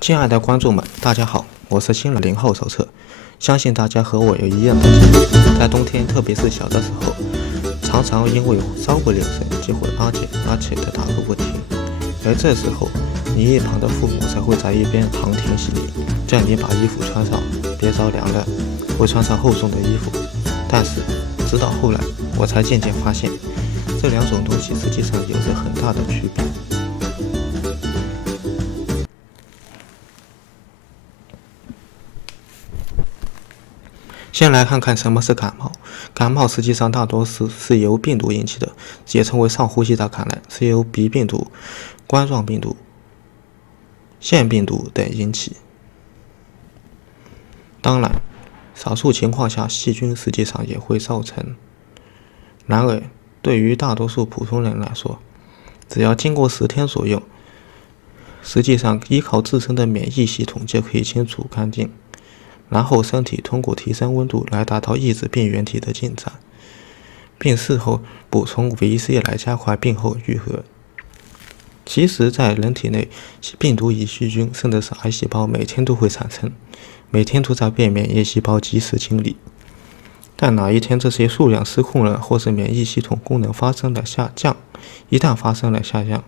亲爱的观众们，大家好，我是新0号手册。相信大家和我有一样的经历，在冬天，特别是小的时候，常常因为稍微留神就会啊切的打个不停。而这时候，你一旁的父母才会在一边旁听洗礼，叫你把衣服穿上，别着凉了，会穿上厚重的衣服。但是，直到后来，我才渐渐发现，这两种东西实际上有着很大的区别。先来看看什么是感冒。感冒实际上大多是由病毒引起的，也称为上呼吸道感染，是由鼻病毒、冠状病毒、腺病毒等引起。当然，少数情况下细菌实际上也会造成。然而，对于大多数普通人来说，只要经过10天左右，实际上依靠自身的免疫系统就可以清除干净。然后身体通过提升温度来达到抑制病原体的进展，并事后补充维 C 来加快病后愈合。其实在人体内，病毒与细菌甚至是癌细胞每天都会产生，每天都在被免疫细胞及时清理。但哪一天这些数量失控了，或是免疫系统功能发生了下降，一旦发生了下降，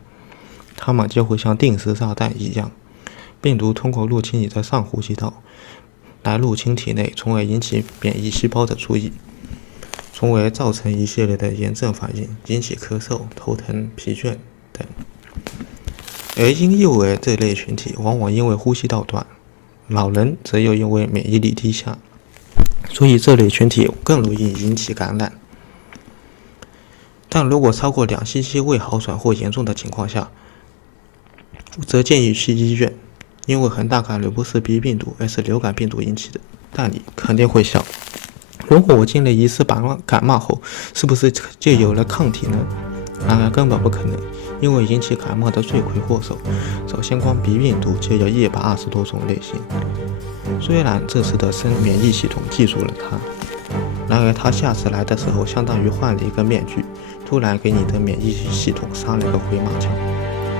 它们就会像定时炸弹一样，病毒通过入侵你的上呼吸道来入侵体内，从而引起免疫细胞的注意，从而造成一系列的炎症反应，引起咳嗽、头疼、疲倦等。而婴幼儿这类群体往往因为呼吸道短，老人则又因为免疫力低下，所以这类群体更容易引起感染。但如果超过2星期未好转或严重的情况下，则建议去医院，因为很大概率不是鼻病毒，而是流感病毒引起的。但你肯定会想，如果我经历一次感冒后，是不是就有了抗体呢？然而根本不可能，因为引起感冒的罪魁祸首，首先光鼻病毒就有120多种类型。虽然这次的免疫系统记住了它，然而它下次来的时候，相当于换了一个面具，突然给你的免疫系统撒了个回马枪。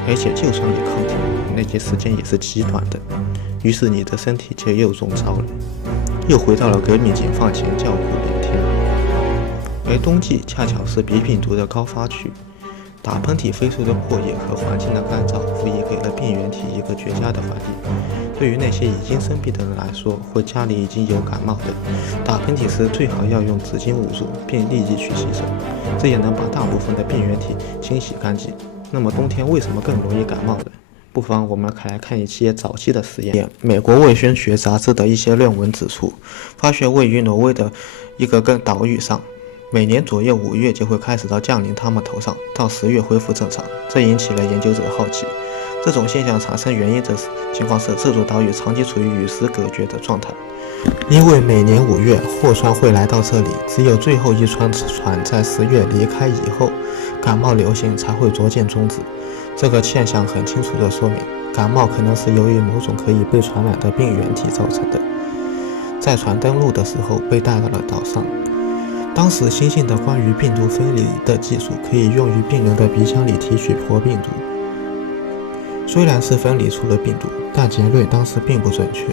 而且就算有抗体，那些时间也是极短的，于是你的身体就又中招了，又回到了革命解放前叫苦连天。而冬季恰巧是鼻病毒的高发区，打喷嚏飞速的唾液和环境的干燥，无疑给了病原体一个绝佳的环境。对于那些已经生病的人来说，或家里已经有感冒的，打喷嚏时最好要用纸巾捂住，并立即去洗手，这也能把大部分的病原体清洗干净。那么冬天为什么更容易感冒呢？不妨我们来看一些早期的实验。美国卫生学杂志的一些论文指出，发现位于挪威的一个岛屿上，每年左右5月就会开始降临他们头上，到10月恢复正常。这引起了研究者好奇。这种现象产生原因的情况是，这座岛屿长期处于与世隔绝的状态，因为每年5月货船会来到这里，只有最后一船在10月离开以后，感冒流行才会逐渐终止。这个现象很清楚地说明，感冒可能是由于某种可以被传染的病原体造成的，在船登陆的时候被带到了岛上。当时新兴的关于病毒分离的技术可以用于病人的鼻腔里提取活病毒，虽然是分离出了病毒，但结论当时并不准确。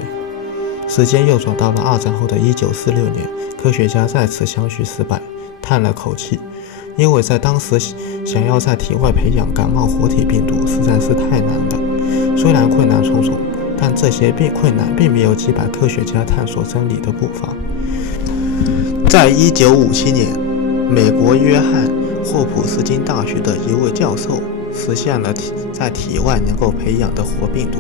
时间又转到了2战后的1946年，科学家再次相续失败，叹了口气，因为在当时想要在体外培养感冒活体病毒实在是太难了。虽然困难重重，但这些困难并没有击败科学家探索真理的步伐。在1957年，美国约翰霍普金大学的一位教授实现了在体外能够培养的活病毒。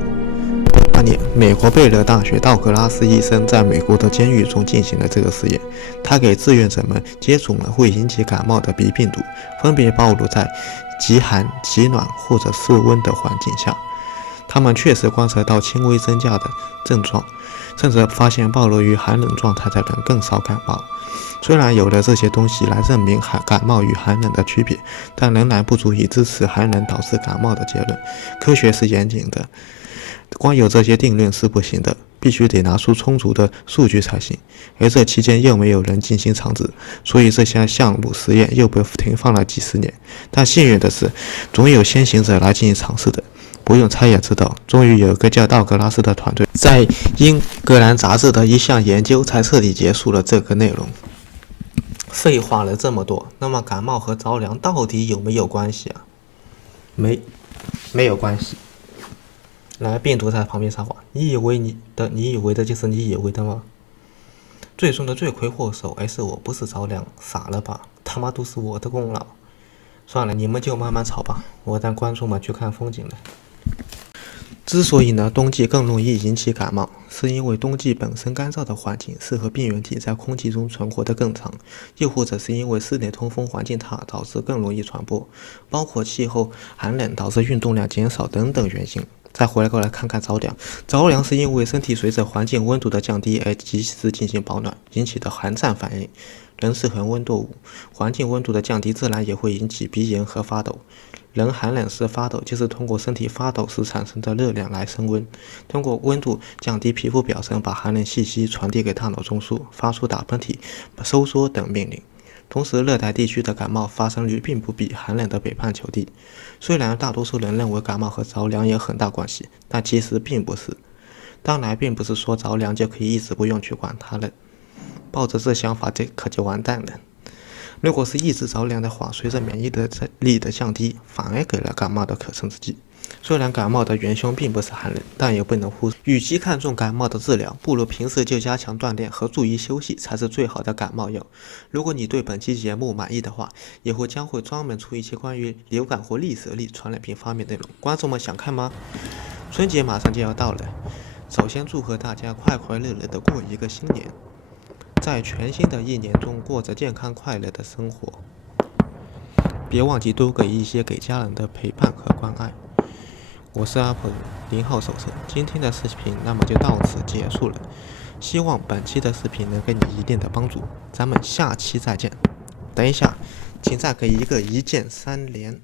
8年，美国贝勒大学道格拉斯医生在美国的监狱中进行了这个实验。他给志愿者们接种了会引起感冒的鼻病毒，分别暴露在极寒、极暖或者室温的环境下。他们确实观测到轻微增加的症状，甚至发现暴露于寒冷状态的人更少感冒。虽然有了这些东西来证明感冒与寒冷的区别，但仍然不足以支持寒冷导致感冒的结论。科学是严谨的，光有这些定论是不行的，必须得拿出充足的数据才行。而这期间又没有人进行尝试，所以这项项目实验又被停放了几十年。但幸运的是，总有先行者来进行尝试的。不用猜也知道，终于有个叫道格拉斯的团队在英格兰杂志的一项研究才彻底结束了这个内容。废话了这么多，那么感冒和着凉到底有没有关系啊？没有关系。来，病毒在旁边撒谎，你以为的就是你以为的吗？最终的罪魁祸首是我，不是着凉，傻了吧？他妈都是我的功劳。算了，你们就慢慢吵吧，我带观众们去看风景了。之所以冬季更容易引起感冒，是因为冬季本身干燥的环境适合病原体在空气中存活得更长，又或者是因为室内通风环境差导致更容易传播，包括气候寒冷导致运动量减少等等原因。再回过来看看着凉，着凉是因为身体随着环境温度的降低而及时进行保暖引起的寒战反应。人是恒温动物，环境温度的降低自然也会引起鼻炎和发抖。人寒冷时发抖，就是通过身体发抖时产生的热量来升温，通过温度降低皮肤表层，把寒冷信息传递给大脑中枢，发出打喷嚏、收缩等命令。同时，热带地区的感冒发生率并不比寒冷的北半球低。虽然大多数人认为感冒和着凉有很大关系，但其实并不是。当然，并不是说着凉就可以一直不用去管它了。抱着这想法，这可就完蛋了。如果是一直着凉的话，随着免疫力的降低，反而给了感冒的可乘之机。虽然感冒的元凶并不是寒冷，但也不能忽视。与其看重感冒的治疗，不如平时就加强锻炼和注意休息，才是最好的感冒药。如果你对本期节目满意的话，以后将会专门出一期关于流感或痢疾传染病方面内容。观众们想看吗？春节马上就要到了，首先祝贺大家快快乐乐的过一个新年。在全新的一年中过着健康快乐的生活，别忘记多给一些给家人的陪伴和关爱。我是阿婆0号手册，今天的视频那么就到此结束了，希望本期的视频能给你一定的帮助，咱们下期再见。等一下，请再给一个一键3连。